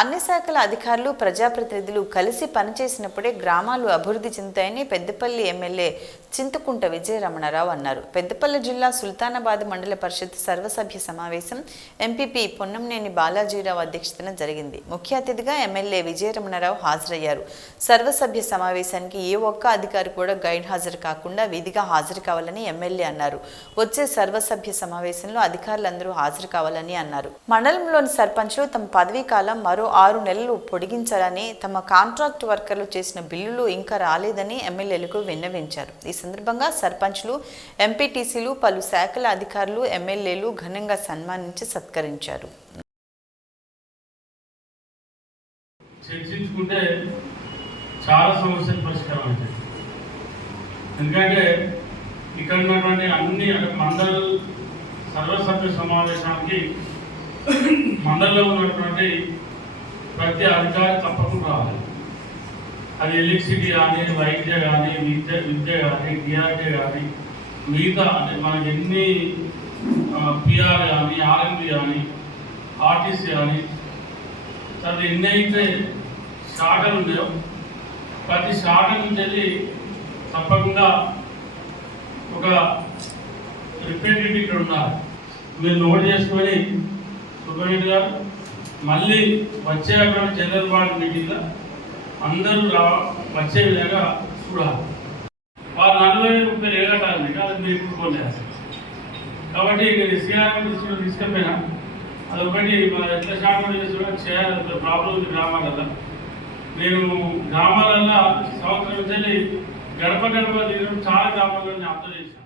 అన్ని శాఖల అధికారులు ప్రజాప్రతినిధులు కలిసి పనిచేసినప్పుడే గ్రామాలు అభివృద్ధి చెందుతాయని పెద్దపల్లి ఎమ్మెల్యే చింతకుంట విజయరమణారావు అన్నారు. పెద్దపల్లి జిల్లా సుల్తానాబాద్ మండల పరిషత్ సర్వసభ్య సమావేశం ఎంపీపీ పొన్నంనేని బాలాజీరావు అధ్యక్షతన జరిగింది. ముఖ్య అతిథిగా ఎమ్మెల్యే విజయరమణారావు హాజరయ్యారు. సర్వసభ్య సమావేశానికి ఏ ఒక్క అధికారి కూడా గైడ్ హాజరు కాకుండా విధిగా హాజరు కావాలని ఎమ్మెల్యే అన్నారు. వచ్చే సర్వసభ్య సమావేశంలో అధికారులందరూ హాజరు కావాలని అన్నారు. మండలంలోని సర్పంచ్లు తమ పదవీ కాలం మరో ఆరు నెలలు పొడిగించాలని తమ కాంట్రాక్ట్ వర్కర్లు చేసిన బిల్లులు ఇంకా రాలేదని ఎమ్మెల్యేలకు విన్నవించారు. ఈ సందర్భంగా సర్పంచ్లు ఎంపీటీసీలు పలు శాఖల అధికారులు ఎమ్మెల్యేలు ఘనంగా సన్మానించి సత్కరించారు. చర్చించుకుంటే చాలా సమస్యలు పరిష్కారం అవుతాయి. ఎందుకంటే ఇక్కడ ఉన్నటువంటి అన్ని మండల సర్వసభ్య సమావేశానికి మండలంలో ఉన్నటువంటి ప్రతి అధికారి తప్పకుండా రావాలి. అది ఎలక్ట్రిసిటీ కానీ వైద్య కానీ విద్య విద్య కానీ డిఆర్డే కానీ మిగతా అంటే మనకి ఎన్ని పిఆర్ కానీ ఆర్ఎంపీ కానీ ఆర్టీసీ కానీ తర్వాత ఎన్నైతే శాఖలు ఉన్నాయో ప్రతి శాఖ నుంచి వెళ్ళి తప్పకుండా ఒక రిప్రజెంటేటివ్ ఇక్కడ ఉన్నారు మీరు నోట్ చేసుకొని సూపరింటెండెంట్ గారు మళ్ళీ వచ్చే అక్కడ జనరల్ బాడీ మీటింగ్లో అందరూ రా వచ్చే విధంగా చూడాలి. వారు నలభై ముప్పై ఎగటాలి అది మీరు ఇప్పుడు కొనేయాలి కాబట్టి ఇక్కడ శ్రీరామ దృష్టిలో తీసుకెళ్ళిపోయినా. అది ఒకటి మన ఎట్లా శాఖ చేస్తున్నా చేయాలి ప్రాబ్లం ఉంది గ్రామాలలో నేను గ్రామాలలో సంవత్సరం నుంచి గడప గడప తిరగడం చాలా గ్రామాలలో నేను అర్థం చేశాను.